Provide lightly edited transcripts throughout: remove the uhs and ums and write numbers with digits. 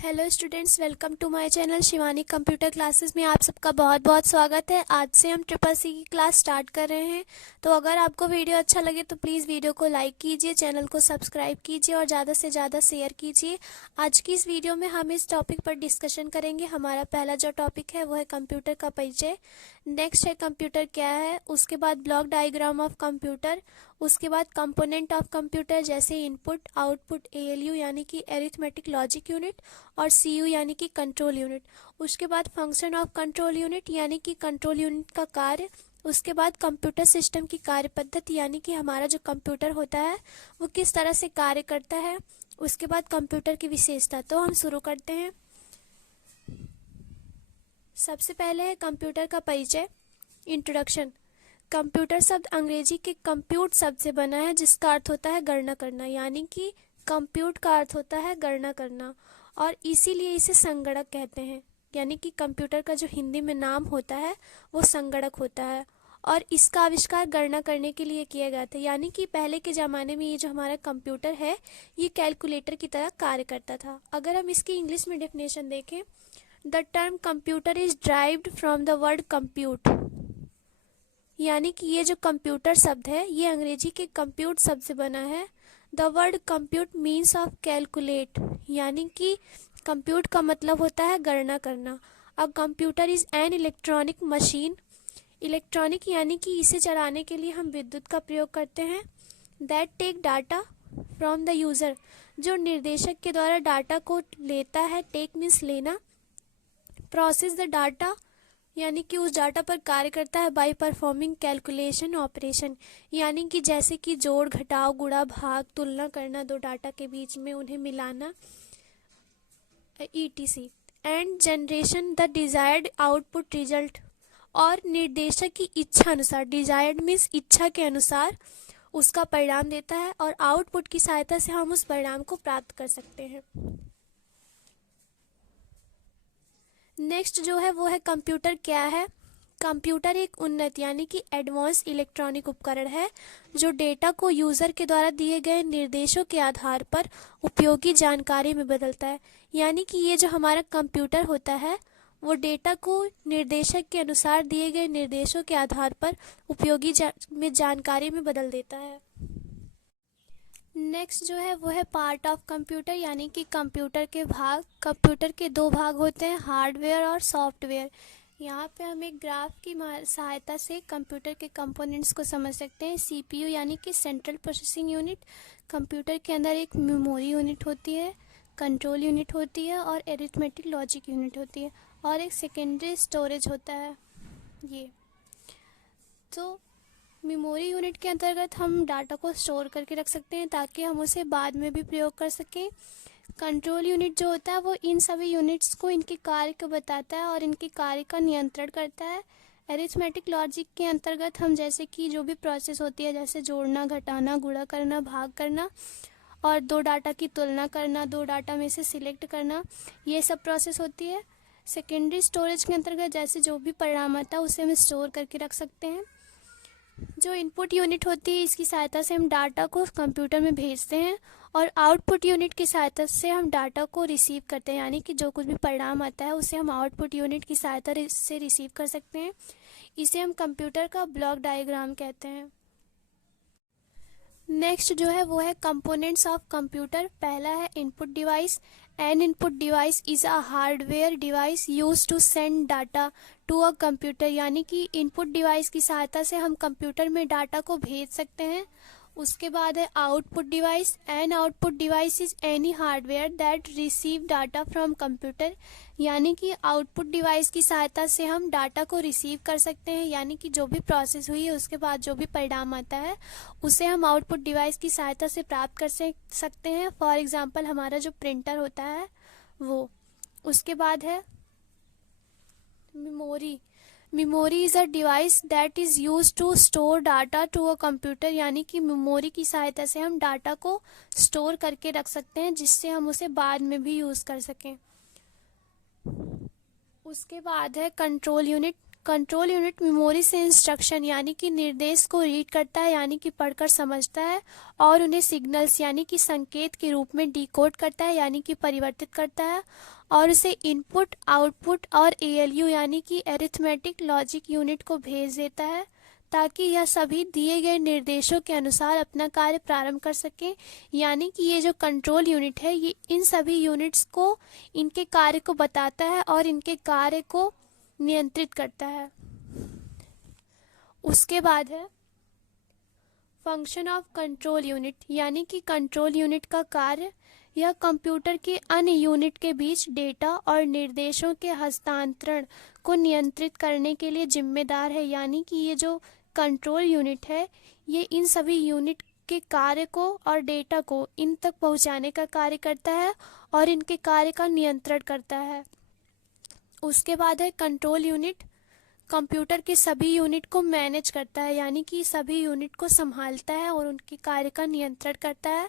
Hello students, welcome to my channel Shivani computer classes में आप सबका बहुत बहुत स्वागत है। आज से हम ट्रिपल सी की क्लास स्टार्ट कर रहे हैं। तो अगर आपको वीडियो अच्छा लगे तो प्लीज़ वीडियो को लाइक कीजिए, चैनल को सब्सक्राइब कीजिए और ज़्यादा से ज़्यादा शेयर कीजिए। आज की इस वीडियो में हम इस टॉपिक पर डिस्कशन करेंगे। हमारा पहला जो टॉपिक है वो है कंप्यूटर का परिचय। नेक्स्ट है कंप्यूटर क्या है, उसके बाद ब्लॉक डायग्राम ऑफ कंप्यूटर, उसके बाद कंपोनेंट ऑफ कंप्यूटर जैसे इनपुट, आउटपुट, एएलयू यानी कि एरिथमेटिक लॉजिक यूनिट और सीयू यानी कि कंट्रोल यूनिट। उसके बाद फंक्शन ऑफ कंट्रोल यूनिट यानी कि कंट्रोल यूनिट का कार्य। उसके बाद कंप्यूटर सिस्टम की कार्य पद्धति यानी कि हमारा जो कंप्यूटर होता है वो किस तरह से कार्य करता है। उसके बाद कंप्यूटर की विशेषता। तो हम शुरू करते हैं। सबसे पहले है कंप्यूटर का परिचय, इंट्रोडक्शन। कंप्यूटर शब्द अंग्रेजी के कंप्यूट शब्द से बना है जिसका अर्थ होता है गणना करना, यानी कि कंप्यूट का अर्थ होता है गणना करना और इसीलिए इसे संगणक कहते हैं। यानी कि कंप्यूटर का जो हिंदी में नाम होता है वो संगणक होता है और इसका आविष्कार गणना करने के लिए किया गया था। यानी कि पहले के ज़माने में ये जो हमारा कंप्यूटर है ये कैलकुलेटर की तरह कार्य करता था। अगर हम इसकी इंग्लिश में डेफिनेशन देखें, the term computer is derived from the word compute. यानी कि ये जो कंप्यूटर शब्द है ये अंग्रेजी के कंप्यूट शब्द से बना है। The word compute means of calculate, यानी कि कंप्यूट का मतलब होता है गणना करना। A computer is an electronic machine. Electronic यानी कि इसे चलाने के लिए हम विद्युत का प्रयोग करते हैं। That take data from the user, जो निर्देशक के द्वारा डाटा को लेता है। टेक मीन्स लेना। प्रोसेस द डाटा यानी कि उस डाटा पर कार्य करता है। बाय परफॉर्मिंग कैलकुलेशन ऑपरेशन, यानी कि जैसे कि जोड़, घटाव, गुणा, भाग, तुलना करना, दो डाटा के बीच में उन्हें मिलाना, ETC। And generation the desired output result, और निर्देशक की इच्छा अनुसार, डिजायर्ड मीन्स इच्छा के अनुसार उसका परिणाम देता है और आउटपुट की सहायता से हम उस परिणाम को प्राप्त कर सकते हैं। नेक्स्ट जो है वो है कंप्यूटर क्या है। कंप्यूटर एक उन्नत यानी कि एडवांस इलेक्ट्रॉनिक उपकरण है जो डेटा को यूज़र के द्वारा दिए गए निर्देशों के आधार पर उपयोगी जानकारी में बदलता है। यानी कि ये जो हमारा कंप्यूटर होता है वो डेटा को निर्देशक के अनुसार दिए गए निर्देशों के आधार पर उपयोगी जानकारी में बदल देता है। नेक्स्ट जो है वो है पार्ट ऑफ कंप्यूटर, यानी कि कंप्यूटर के भाग। कंप्यूटर के दो भाग होते हैं, हार्डवेयर और सॉफ्टवेयर। यहाँ पे हम एक ग्राफ की सहायता से कंप्यूटर के कंपोनेंट्स को समझ सकते हैं। CPU यानी कि सेंट्रल प्रोसेसिंग यूनिट। कंप्यूटर के अंदर एक मेमोरी यूनिट होती है, कंट्रोल यूनिट होती है और एरिथमेटिक लॉजिक यूनिट होती है और एक सेकेंडरी स्टोरेज होता है। ये तो मेमोरी यूनिट के अंतर्गत हम डाटा को स्टोर करके रख सकते हैं ताकि हम उसे बाद में भी प्रयोग कर सकें। कंट्रोल यूनिट जो होता है वो इन सभी यूनिट्स को इनके कार्य को बताता है और इनके कार्य का नियंत्रण करता है। एरिथमेटिक लॉजिक के अंतर्गत हम जैसे कि जो भी प्रोसेस होती है जैसे जोड़ना, घटाना, गुणा करना, भाग करना और दो डाटा की तुलना करना, दो डाटा में से सिलेक्ट करना, ये सब प्रोसेस होती है। सेकेंडरी स्टोरेज के अंतर्गत जैसे जो भी परिणाम आता है उसे हम स्टोर करके रख सकते हैं। जो इनपुट यूनिट होती है इसकी सहायता से हम डाटा को कंप्यूटर में भेजते हैं और आउटपुट यूनिट की सहायता से हम डाटा को रिसीव करते हैं। यानी कि जो कुछ भी परिणाम आता है उसे हम आउटपुट यूनिट की सहायता से रिसीव कर सकते हैं। इसे हम कंप्यूटर का ब्लॉक डायग्राम कहते हैं। नेक्स्ट जो है वो है कंपोनेंट्स ऑफ कंप्यूटर। पहला है input device. An input device is a hardware device use to send data to a computer, यानी कि इनपुट डिवाइस की सहायता से हम कंप्यूटर में डाटा को भेज सकते हैं। उसके बाद है output device. An output device is any hardware that receive data from computer, यानी कि आउटपुट डिवाइस की सहायता से हम डाटा को रिसीव कर सकते हैं। यानी कि जो भी प्रोसेस हुई है उसके बाद जो भी परिणाम आता है उसे हम आउटपुट डिवाइस की सहायता से प्राप्त कर सकते हैं। फॉर एग्जांपल हमारा जो प्रिंटर होता है वो। उसके बाद है memory. Memory is a device that is use to store data to a computer, यानी कि मेमोरी की सहायता से हम डाटा को स्टोर करके रख सकते हैं जिससे हम उसे बाद में भी यूज़ कर सकें। उसके बाद है control unit. Control unit memory से इंस्ट्रक्शन यानी कि निर्देश को रीड करता है यानी कि पढ़कर समझता है और उन्हें सिग्नल्स यानी कि संकेत के रूप में डिकोड करता है यानी कि परिवर्तित करता है और उसे इनपुट आउटपुट और एएलयू यानी कि अरिथमेटिक लॉजिक यूनिट को भेज देता है ताकि यह सभी दिए गए निर्देशों के अनुसार अपना कार्य प्रारंभ कर सके। यानी कि ये जो कंट्रोल यूनिट है ये इन सभी यूनिट्स को इनके कार्य को बताता है और इनके कार्य को नियंत्रित करता है। उसके बाद है फंक्शन ऑफ कंट्रोल यूनिट यानी कि कंट्रोल यूनिट का कार्य यह कंप्यूटर के अन्य यूनिट के बीच डेटा और निर्देशों के हस्तांतरण को नियंत्रित करने के लिए जिम्मेदार है। यानी कि ये जो कंट्रोल यूनिट है ये इन सभी यूनिट के कार्य को और डेटा को इन तक पहुंचाने का कार्य करता है और इनके कार्य का नियंत्रण करता है। उसके बाद है कंट्रोल यूनिट कंप्यूटर के सभी यूनिट को मैनेज करता है यानी कि सभी यूनिट को संभालता है और उनके कार्य का नियंत्रण करता है।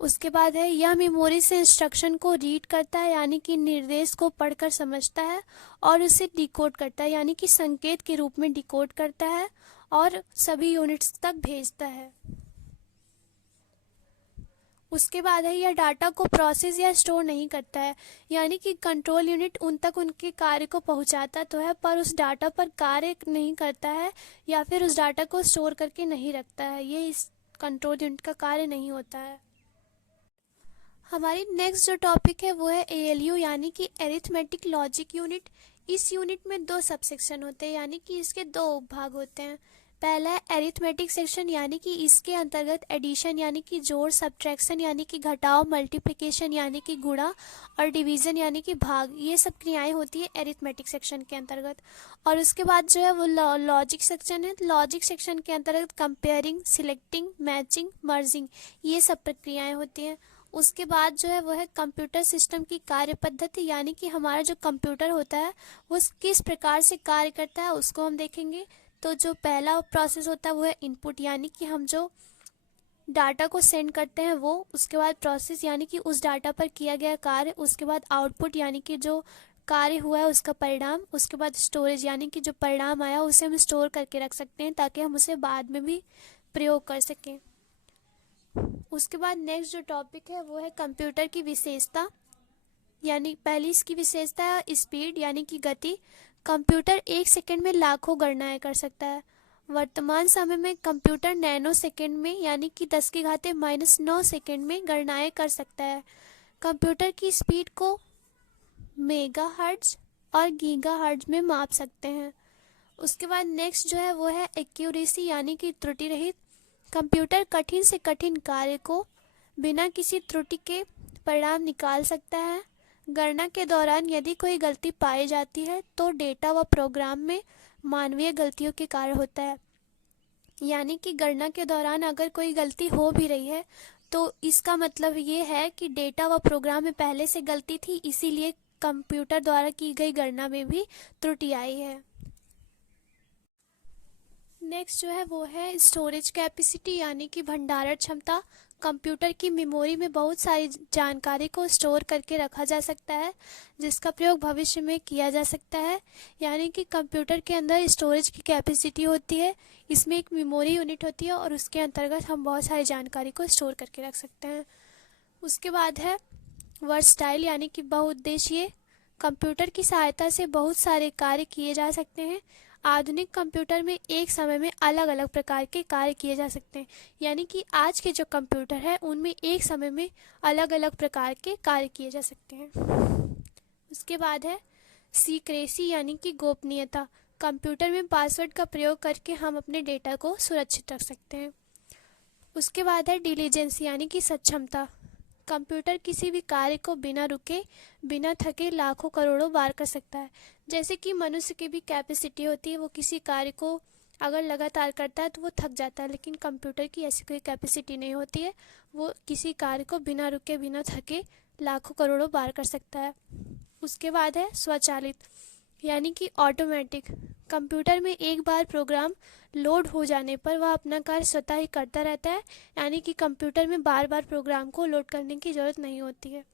उसके बाद है यह मेमोरी से इंस्ट्रक्शन को रीड करता है यानी कि निर्देश को पढ़कर समझता है और उसे डिकोड करता है यानी कि संकेत के रूप में डिकोड करता है और सभी यूनिट्स तक भेजता है। उसके बाद है यह डाटा को प्रोसेस या स्टोर नहीं करता है यानी कि कंट्रोल यूनिट उन तक उनके कार्य को पहुंचाता तो है पर उस डाटा पर कार्य नहीं करता है या फिर उस डाटा को स्टोर करके नहीं रखता है। ये इस कंट्रोल यूनिट का कार्य नहीं होता है। हमारी नेक्स्ट जो टॉपिक है वो है एएलयू यानी कि अरिथमेटिक लॉजिक यूनिट। इस यूनिट में दो सबसेक्शन होते हैं यानी कि इसके दो उपभाग होते हैं। पहला है अरिथमेटिक सेक्शन यानी कि इसके अंतर्गत एडिशन यानी कि जोड़, सब्ट्रैक्शन यानी कि घटाव, मल्टीप्लिकेशन यानी कि गुणा और डिवीजन यानी कि भाग, ये सब क्रियाएं होती है अरिथमेटिक सेक्शन के अंतर्गत। और उसके बाद जो है वो लॉजिक सेक्शन है। लॉजिक सेक्शन के अंतर्गत कंपेयरिंग, सिलेक्टिंग, मैचिंग, मर्जिंग, ये सब प्रक्रियाएं होती हैं। उसके बाद जो है वो है कंप्यूटर सिस्टम की कार्य पद्धति यानी कि हमारा जो कंप्यूटर होता है वो किस प्रकार से कार्य करता है उसको हम देखेंगे। तो जो पहला प्रोसेस होता है वो है इनपुट यानी कि हम जो डाटा को सेंड करते हैं वो। उसके बाद प्रोसेस यानी कि उस डाटा पर किया गया कार्य। उसके बाद आउटपुट यानी कि जो कार्य हुआ है उसका परिणाम। उसके बाद स्टोरेज यानी कि जो परिणाम आया उसे हम स्टोर करके रख सकते हैं ताकि हम उसे बाद में भी प्रयोग कर सकें। उसके बाद नेक्स्ट जो टॉपिक है वो है कंप्यूटर की विशेषता यानी पहली इसकी विशेषता है स्पीड यानी कि गति। कंप्यूटर 1 सेकंड में लाखों गणनाएं कर सकता है। वर्तमान समय में कंप्यूटर नैनो सेकंड में यानी कि 10⁻⁻9 सेकंड में गणनाएं कर सकता है। कंप्यूटर की स्पीड को मेगाहर्ट्ज और गीगाहर्ट्ज में माप सकते हैं। उसके बाद नेक्स्ट जो है वो है एक्यूरेसी यानी कि त्रुटि रहित। कंप्यूटर कठिन से कठिन कार्य को बिना किसी त्रुटि के परिणाम निकाल सकता है। गणना के दौरान यदि कोई गलती पाई जाती है तो डेटा व प्रोग्राम में मानवीय गलतियों के कारण होता है। यानी कि गणना के दौरान अगर कोई गलती हो भी रही है तो इसका मतलब ये है कि डेटा व प्रोग्राम में पहले से गलती थी, इसीलिए कंप्यूटर द्वारा की गई गणना में भी त्रुटि आई है। नेक्स्ट जो है वो है स्टोरेज कैपेसिटी यानी कि भंडारण क्षमता। कंप्यूटर की मेमोरी में बहुत सारी जानकारी को स्टोर करके रखा जा सकता है जिसका प्रयोग भविष्य में किया जा सकता है। यानी कि कंप्यूटर के अंदर स्टोरेज की कैपेसिटी होती है, इसमें एक मेमोरी यूनिट होती है और उसके अंतर्गत हम बहुत सारी जानकारी को स्टोर करके रख सकते हैं। उसके बाद है वर्सटाइल यानी कि बहुउद्देशीय। कंप्यूटर की सहायता से बहुत सारे कार्य किए जा सकते हैं। आधुनिक कंप्यूटर में एक समय में अलग अलग प्रकार के कार्य किए जा सकते हैं। यानी कि आज के जो कंप्यूटर है उनमें एक समय में अलग अलग प्रकार के कार्य किए जा सकते हैं। उसके बाद है सीक्रेसी यानी कि गोपनीयता। कंप्यूटर में पासवर्ड का प्रयोग करके हम अपने डेटा को सुरक्षित रख सकते हैं। उसके बाद है डिलीजेंस यानी कि सक्षमता। कंप्यूटर किसी भी कार्य को बिना रुके बिना थके लाखों करोड़ों बार कर सकता है। जैसे कि मनुष्य की भी कैपेसिटी होती है, वो किसी कार्य को अगर लगातार करता है तो वो थक जाता है, लेकिन कंप्यूटर की ऐसी कोई कैपेसिटी नहीं होती है। वो किसी कार्य को बिना रुके बिना थके लाखों करोड़ों बार कर सकता है। उसके बाद है स्वचालित यानी कि ऑटोमेटिक। कंप्यूटर में एक बार प्रोग्राम लोड हो जाने पर वह अपना कार्य स्वतः ही करता रहता है। यानी कि कंप्यूटर में बार बार प्रोग्राम को लोड करने की ज़रूरत नहीं होती है।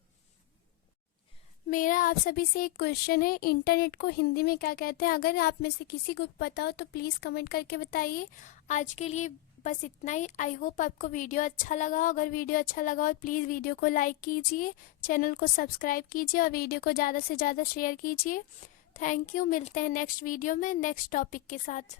मेरा आप सभी से एक क्वेश्चन है, इंटरनेट को हिंदी में क्या कहते हैं? अगर आप में से किसी को पता हो तो प्लीज़ कमेंट करके बताइए। आज के लिए बस इतना ही। आई होप आपको वीडियो अच्छा लगा हो। अगर वीडियो अच्छा लगा हो प्लीज़ वीडियो को लाइक कीजिए, चैनल को सब्सक्राइब कीजिए और वीडियो को ज़्यादा से ज़्यादा शेयर कीजिए। Thank you. मिलते हैं नेक्स्ट वीडियो में नेक्स्ट टॉपिक के साथ।